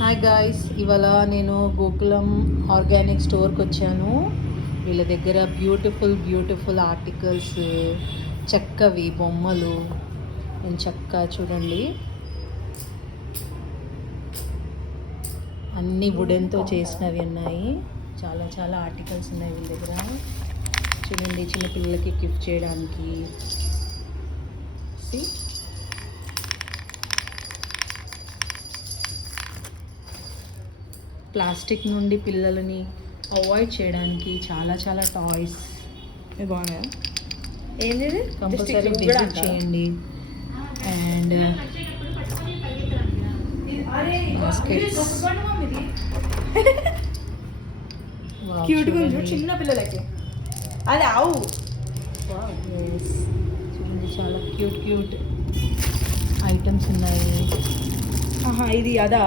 Hi guys, ఇవాళ నేను గోకులం ఆర్గానిక్ స్టోర్కి వచ్చాను. వీళ్ళ దగ్గర బ్యూటిఫుల్ ఆర్టికల్స్, చెక్కవి బొమ్మలు, నేను చెక్క చూడండి, అన్నీ వుడెన్తో చేసినవి ఉన్నాయి. చాలా ఆర్టికల్స్ ఉన్నాయి వీళ్ళ దగ్గర. చూడండి, చిన్నపిల్లలకి గిఫ్ట్ చేయడానికి. ప్లాస్టిక్ నుండి పిల్లలని అవాయిడ్ చేయడానికి చాలా టాయ్స్ బాగున్నాయా? ఏంది కంపల్సరీ విజిట్ చేయండి. అండ్ క్యూట్గా ఉంది చిన్న పిల్లలకి. అది ఆవు చూడండి, చాలా క్యూట్ ఐటమ్స్ ఉన్నాయి. ఇది అదా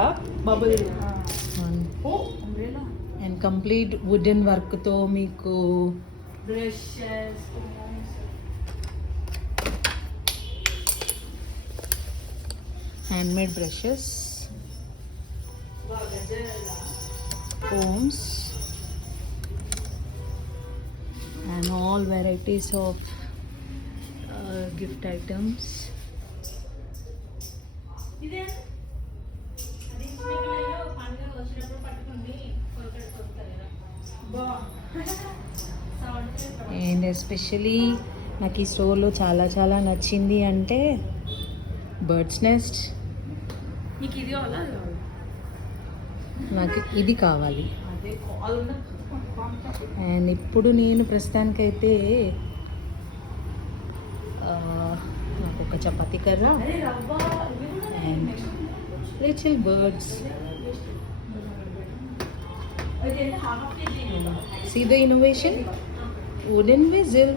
బబుల్ అండ్ కంప్లీట్ వుడెన్ వర్క్తో మీకు brushes, handmade brushes, combs, and all varieties of gift items. And especially నాకు ఈ స్టోర్లో చాలా నచ్చింది అంటే బర్డ్స్ నెస్ట్. నీకు ఇది కావాలా? నాకు ఇది కావాలి. అండ్ ఇప్పుడు నేను ప్రస్తుతానికైతే నాకు ఒక చపాతీ కర్ర and little birds. See the innovation? Wooden whistle.